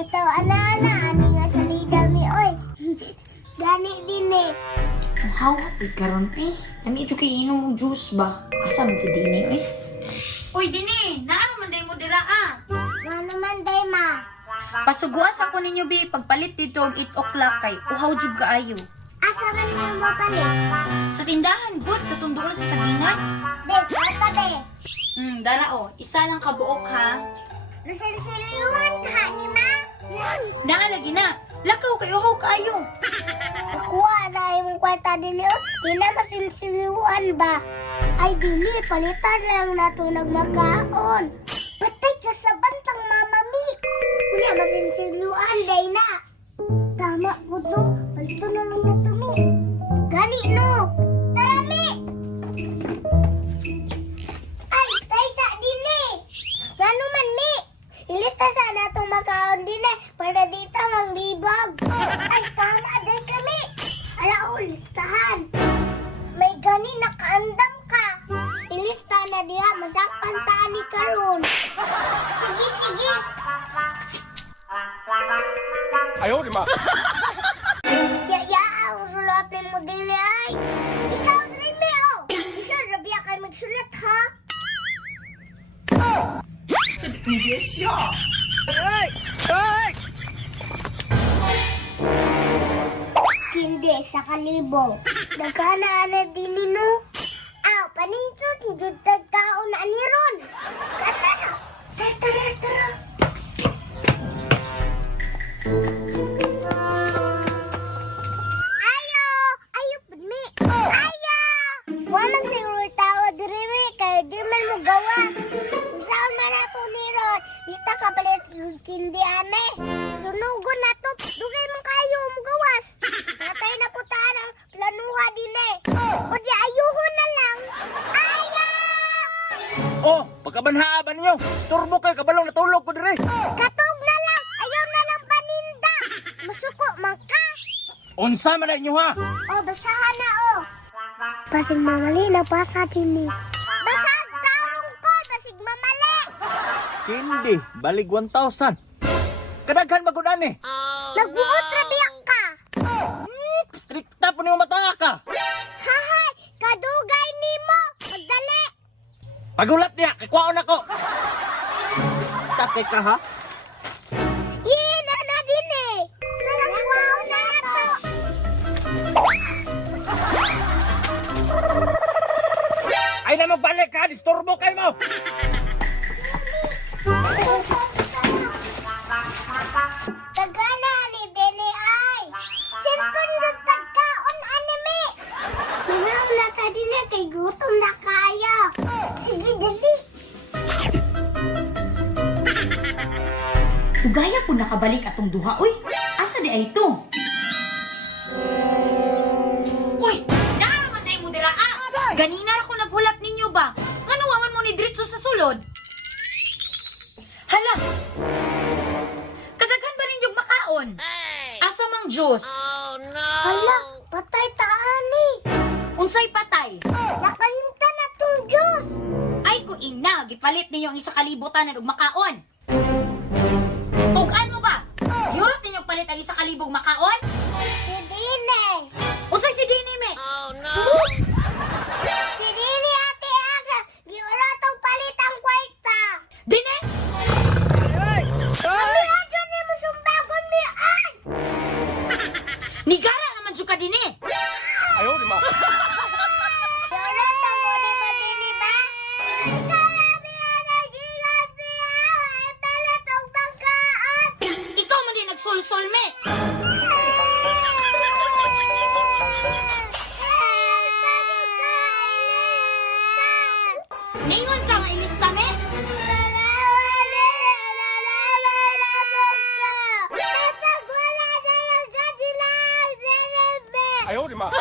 Kataw ana-ana, ani nga salida mi, oy. Gani din eh. Ang hawat ay karon eh. Nami ito kay inom mo juice ba? Asa man si Dini eh? Uy Dini, naano man day mo dira ah? Nga naman day ma. Pasuguas ako ninyo bi pagpalit dito og 8 o'clock kay uhaw jud kaayo. Asa man mo mapalit? Sa tindahan good katundol sa sagingan. Be, bata be. Dara o, isa lang kabuok ha. Nasensilyuhan ha ni ma. Naalagi na. Lakaw kay uhaw kaayo. Kuha na yung kwarta din yun. Di na masensilyuhan ba? Ay dili, palitan lang nato nagmakaon. Patay ka sa bantang mamami. Wala masensilyuhan day na. Tama po no, palitan na lang nato mi. Gani no. Tara mi. Ay, kaysa dili. Gano man mi. Ilista sana itong makaon din eh, para dito maglibog. Ay, tanga din kami. Ala, listahan. May gani nakaandam ka. Ilista na diha, masakpan tani karon. Sige, sige. Ayaw, di ma. Ya, ang sulatin mo din ay. Ikaw rin, Meo. Isa, rabia ka magsulat, ha? Hindi sa kalibo. Nagkana na din nino. Aw, paningkot, jud tagkaon na ni Ron. Tara, tara. Ayo, pudmi. Ayo! Wala siguro tao diri mi, kaya di man mo gawas. Kung saan man ato ni Ron, dita ka palit yung kindi ane. Sunugon na to, dugay man kayo mo gawas. Natay na po taan ang planuha din eh. O di ayuhon na lang. Ayaw! Oh, pagkabanhaaban niyo. Storbo kay kabalong natulog ko dire. Katog na lang, ayaw na lang paninda. Masuko man ka. Unsa man niyo ha? O, basahan na o. Basig mamali na basa din eh. Basag tarong ko, basig mamali. Hindi, balig 1,000. Kadaghan magunan eh. Nagbuot rabiyak ka. Strikta po niyo mata ka. Hahay, kadugay ni mo. Magdali. Pagulat niya, kikwaon ako. Takay ka ha? Yina na din eh. Sarang wow na ito. Ay na magbalik ha, disturbo kayo mo. Tagana ni Dene ay. Sintun yung tagkaon anime. Minang na ka din eh, kay gutom na kaya. Sige, dali. Tugaya po nakabalik atong duha uy. Asa di ay ito? Uy, naara man day mo dira ah. Ganina ra ko naghulat ninyo ba? Ngano waman mo ni diretso sa sulod? Hala. Kadaghan ba ninyong makaon? Asa mang Diyos? Hala, patay taan eh. Unsay patay? Nakalimtan na tong Diyos. Ay ko ina, gipalit ninyo ang isa kalibutan og makaon. Tugan mo ba? Yurot ninyong palit ang isa kalibog makaon? Si Dine. Unsay si Dini me? Si Dine ate aga. Giura tong palitang kwarta. Dini? Kami adyo ni mo sumbagon mi ay. Nigara naman jud ka Dini. Ayaw, di ma. Giura tong mo ni madili ba? Karami ana gigat niya. Ay pala tong bangkaan. Ikaw man din nagsulsul me. Ningon ka nga ilista me? Ayaw, di ma. Ah!